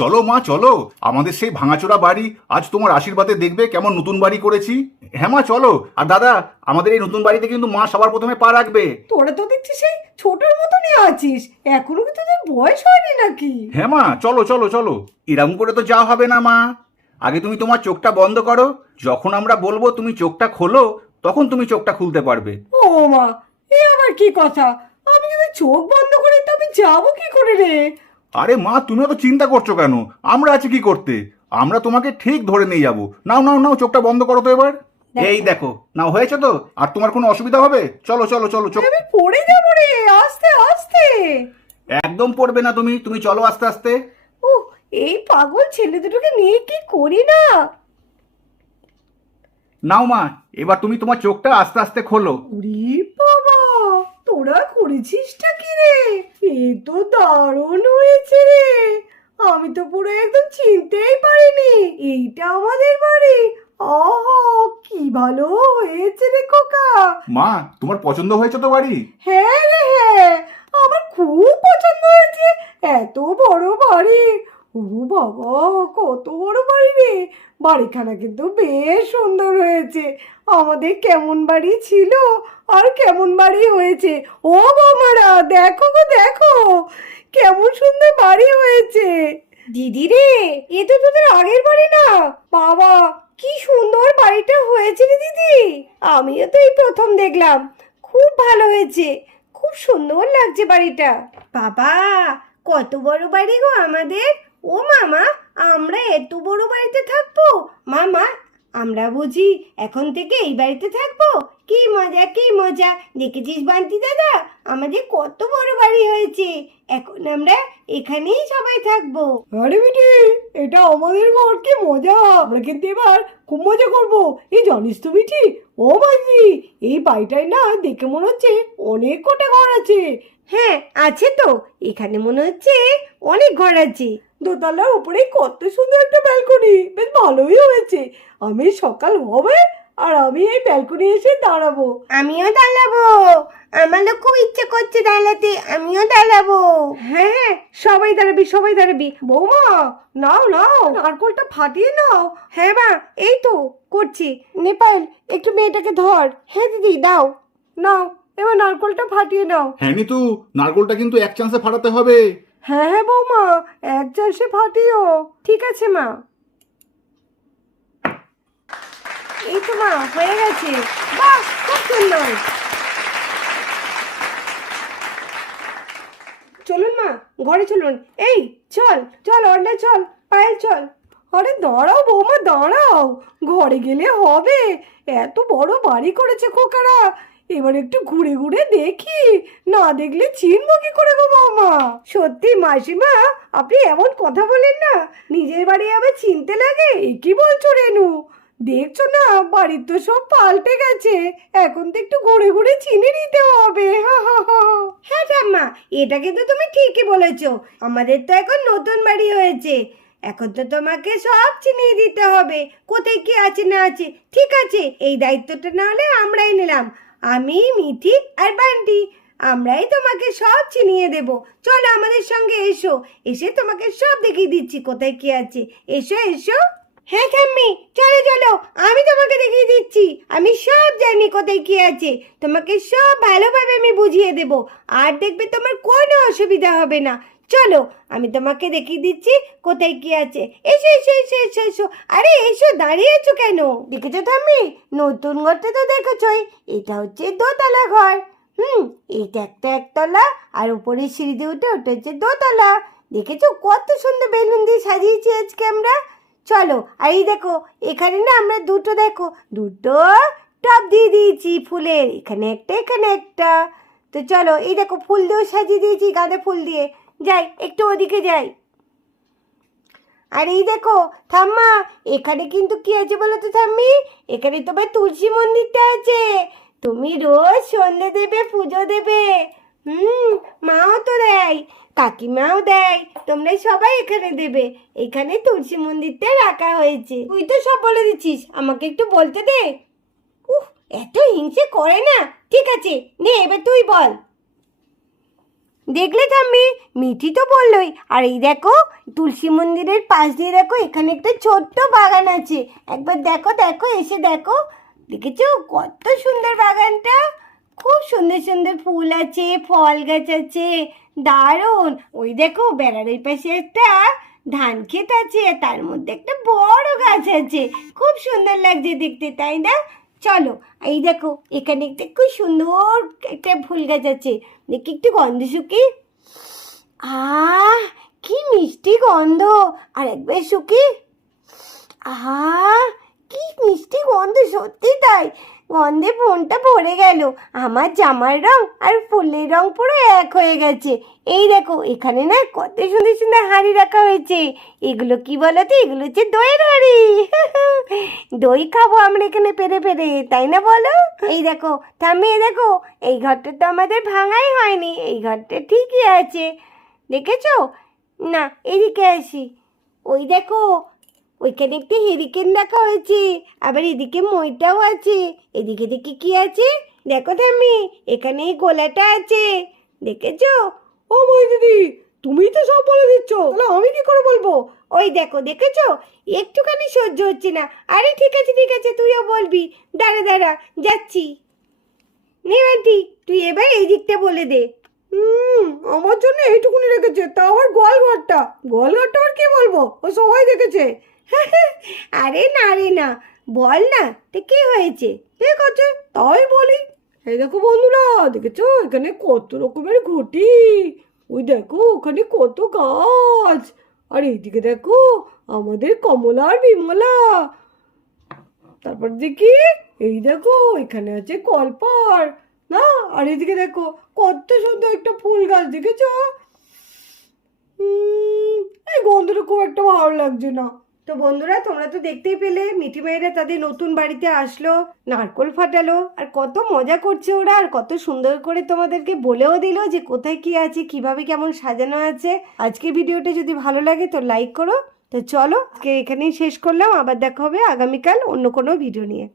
চলো মা চলো, আমাদের সেই ভাঙাচোরা বাড়ি আজ তোমার আশীর্বাদে দেখবে কেমন নতুন বাড়ি করেছি। হ্যাঁ মা চলো। আর দাদা, আমাদের এই নতুন বাড়িতে কিন্তু মা সবার প্রথমে পা রাখবে। তোরা তো দেখছি সেই ছোটর মতনই আছিস, এখনো কি তোদের বয়স হয়নি নাকি? হ্যাঁ মা চলো চলো চলো। এরকম করে তো যাওয়া হবে না মা। আগে তুমি তোমার চোখটা বন্ধ করো, যখন আমরা বলবো তুমি চোখটা খোলো, তখন তুমি চোখটা খুলতে পারবে। ও মা, এ আবার কি কথা? আমি যদি চোখ বন্ধ করি তো আমি যাবো কি করে রে? আরে মা, তুমি তো চিন্তা করছো কেন? আমরা আছি কি করতে? আমরা তোমাকে ঠিক ধরে নিয়ে যাবো। নাও নাও নাও, চোখটা বন্ধ করো তো এবার। এই দেখো, নাও হয়েছে তো? আর তোমার কোনো অসুবিধা হবে? চলো চলো চলো চোখ। আমি পড়ে যাবো রে, আস্তে আস্তে। একদম পড়বে না তুমি, তুমি চলো আস্তে আস্তে। ও, এই পাগল ছেলে দুটোকে নিয়ে কি করি না। নাও মা, এবার তুমি তোমার চোখটা আস্তে আস্তে খোলো। ওরে বাবা, তোরা করেছিসটা কি রে? এ তো দারুণ হয়েছে রে। আমি তো পুরো একদম চিনতেই পারিনি এইটা আমাদের বাড়ি। আহা, কি ভালো হয়েছে রে খোকা। মা, তোমার পছন্দ হয়েছে তো বাড়ি? হ্যাঁ রে হ্যাঁ, আমার খুব পছন্দ হয়েছে। এত বড় বাড়ি। ও বাবা, কত বড় বাড়ি রে। বাড়িখানা কিন্তু বেশ সুন্দর হয়েছে। আমাদের কেমন বাড়ি ছিল আর কেমন বাড়ি হয়েছে। ও বৌমারা, দেখো গো দেখো, কেমন সুন্দর বাড়ি হয়েছে। দিদি রে, এ তো তোদের আগের বাড়ি না? বাবা, কি সুন্দর বাড়িটা হয়েছে রে দিদি। আমিও তো এই প্রথম দেখলাম। খুব ভালো হয়েছে, খুব সুন্দর লাগছে বাড়িটা। বাবা, কত বড় বাড়ি গো আমাদের। ও মামা, আমরা এত বড় বাড়িতে থাকবো? মামা, আমরা বুঝি এখন থেকে এই বাড়িতে থাকবো? কি মজা কি মজা। দেখেছিস বান্টি দাদা, আমাদের কত বড় বাড়ি হয়েছে। এখন আমরা এখানেই সবাই থাকবো। আরে বেটি, এটা আমাদের ঘর, কি মজা। আমরা কিন্তু এবার খুব মজা করবো। এই জানিস তুমি ঠিক? ও মাঝি, এই বাড়িটায় না দেখে মনে হচ্ছে অনেক কটা ঘর আছে। হ্যাঁ আছে তো, এখানে মনে হচ্ছে অনেক ঘর আছে। দোতলার উপরে কত সুন্দর একটা ব্যালকনি, বেশ ভালোই হয়েছে। আমি সকাল হবে আর আমি এই ব্যালকনি এসে দাঁড়াবো। আমিও দাঁড়াবো, আমারও খুব ইচ্ছে করছে দাঁড়াতে, আমিও দাঁড়াবো। হ্যাঁ হ্যাঁ, সবাই দাঁড়াবি সবাই দাঁড়াবি। বৌমা, নাও নাও, নারকলটা ফাটিয়ে নাও। হ্যাঁ মা, এই তো করছি। নেপাল, একটু মেয়েটাকে ধর। হ্যাঁ দিদি, দাও। নাও, এবার নারকলটা ফাটিয়ে নাও। হ্যাঁ নিতু, নারকোলটা কিন্তু এক চান্সে ফাটাতে হবে। হ্যাঁ হ্যাঁ বৌমা, এক চাষে ফাটিও। ঠিক আছে মা। এই তো মা, হয়ে গেছে। বাহ, খুব সুন্দর। চলুন মা, ঘরে চলুন। এই চল চল অর্ণা, চল পায়েল চল। আরে দাঁড়াও বৌমা দাঁড়াও, ঘরে গেলে হবে? এত বড় বাড়ি করেছে খোকারা, এবার একটু ঘুরে ঘুরে দেখি। না দেখলে চিনবো কি করে গো বৌমা? সত্যি মাসিমা, আপনি এমন কথা বলেন না, নিজের বাড়ি আবার চিনতে লাগে? এ কি বলছো রেনু? দেখছো না, বাড়ির তো সব পাল্টে গেছে। এখন তো একটু ঘুরে ঘুরে চিনে নিতে হবে। হা হা হা। হ্যাঁ ঠাম্মা, এটা কিন্তু তুমি ঠিকই বলেছো। আমাদের তো এখন নতুন বাড়ি হয়েছে, এখন তো তোমাকে সব চিনিয়ে দিতে হবে, কোথায় কি আছে না আছে। ঠিক আছে, এই দায়িত্বটা না হলে আমরাই নিলাম। আমি, মিঠি আর বান্টি, আমরাই তোমাকে সব চিনিয়ে দেব। চলো আমাদের সঙ্গে এসো, এসে তোমাকে সব দেখিয়ে দিচ্ছি কোথায় কি আছে। এসো এসো। হ্যাঁ ঠাম্মি, চলো চলো, আমি তোমাকে দেখিয়ে দিচ্ছি। আমি সব জানি কোথায় কি আছে, তোমাকে সব ভালোভাবে আমি বুঝিয়ে দেব। আর দেখবে তোমার কোনো অসুবিধা হবে না। চলো, আমি তোমাকে দেখিয়ে দিচ্ছি কোথায় কি আছে। এসো এসো এসো এসো এসো। আরে এসো, দাঁড়িয়ে আছো কেন? দেখেছো ঠাম্মি, নতুন ঘরটা তো দেখেছোই। এটা হচ্ছে দোতলা ঘর। এইটা একটা একতলা, আর উপরে সিঁড়ি দিয়ে উঠে ওটা হচ্ছে দোতলা। দেখেছো কত সুন্দর বেলুন দিয়ে সাজিয়েছি আজকে আমরা। চলো, আর এই দেখো, এখানে না আমরা দুটো, দেখো দুটো টব দিয়ে দিয়েছি ফুলের, এখানে একটা এখানে একটা। তো চলো, এই দেখো ফুল দিয়েও সাজিয়ে দিয়েছি, গাঁদা ফুল দিয়ে। যাই একটু ওদিকে যাই। আর এই দেখো ঠাম্মা, এখানে কিন্তু কি আছে বলো তো ঠাম্মি? এখানে তোমার তুলসী মন্দিরটা আছে। তুমি রোজ সন্ধ্যে দেবে, পুজো দেবে। মাও তো দেয়, কাকিমাও দেয়, তোমরা সবাই এখানে দেবে। এখানে তুলসী মন্দিরটা রাখা হয়েছে। তুই তো সব বলে দিচ্ছিস, আমাকে একটু বলতে দে। উফ, এত হিংসে করে না। ঠিক আছে, নে এবার তুই বল। দেখলে ঠাম্মি, মিঠি তো বললোই। আর এই দেখো, তুলসী মন্দিরের পাশ দিয়ে দেখো এখানে একটা ছোট্ট বাগান আছে। একবার দেখো, দেখো, এসে দেখো। দেখেছো কত সুন্দর বাগানটা? খুব সুন্দর সুন্দর ফুল আছে, ফল গাছ আছে, দারুণ। ওই দেখো বেড়ার ওই পাশে একটা ধান ক্ষেত আছে, আর তার মধ্যে একটা বড় গাছ আছে। খুব সুন্দর লাগছে দেখতে, তাই না? চলো, এই দেখো এখানে একটা খুব সুন্দর একটা ফুল গাছ আছে। দেখি একটু গন্ধ শুকি। আহ, কি মিষ্টি গন্ধ। আর একবার শুকি। আহা, কি মিষ্টি গন্ধ, সত্যি তাই। গন্ধে মনটা ভরে গেল। আমার জামার রং আর ফুলের রং পুরো এক হয়ে গেছে। এই দেখো এখানে না কত সুন্দর সুন্দর হাঁড়ি রাখা হয়েছে। এগুলো কি বলো তো? এগুলো হচ্ছে দইয়ের হাঁড়ি। দই খাবো আমরা এখানে পেরে পেরে, তাই না বলো? এই দেখো ঠাম্মি, এই দেখো, এই ঘরটা তো আমাদের ভাঙাই হয়নি, এই ঘরটা ঠিকই আছে। দেখেছো? না, এদিকে আসি। ওই দেখো, ওইখানে একটা হেরিকেন রাখা হয়েছে, আবার এদিকে মইটাও আছে। এদিকে দেখি কি আছে, দেখো ঠাম্মি, এখানে এই গোলাটা আছে। দেখেছো? ও মই দিদি, তুমি তো সব বলে দিচ্ছ, তাহলে আমি কি করে বলবো? ওই দেখো, দেখেছো? একটুখানি সহ্য হচ্ছে না। আরে ঠিক আছে ঠিক আছে, তুইও বলবি। দাঁড়া দাঁড়া, যাচ্ছি। নে বান্টি, তুই এবার এই দিকটা বলে দে। আমার জন্য এইটুকুনি রেখেছে, তা আবার গোয়ালঘরটা। গোয়ালঘরটা আর কি বলবো, ও সবাই দেখেছে। আরে না রে না, বল না, তো কি হয়েছে? ঠিক আছে, তাই বলি। এই দেখো বন্ধুরা, দেখেছো এখানে কত রকমের ঘটি। ওই দেখো ওখানে কত গাছ। আর এইদিকে দেখো আমাদের কমলা আর বিমলা। তারপর দেখি, এই দেখো এখানে আছে কলপার না। আর এদিকে দেখো কত সুন্দর একটা ফুল গাছ, দেখেছো? এই গন্ধটা খুব একটা ভালো লাগছে না। তো বন্ধুরা, তোমরা তো দেখতেই পেলে মিঠি মায়েরা তাদের নতুন বাড়িতে আসলো, নারকোল ফাটালো, আর কত মজা করছে ওরা, আর কত সুন্দর করে তোমাদেরকে বলেও দিল যে কোথায় কি আছে, কিভাবে কেমন সাজানো আছে। আজকের ভিডিওটা যদি ভালো লাগে তো লাইক করো। তো চলো আজকে এখানেই শেষ করলাম, আবার দেখা হবে আগামীকাল অন্য কোনো ভিডিও নিয়ে।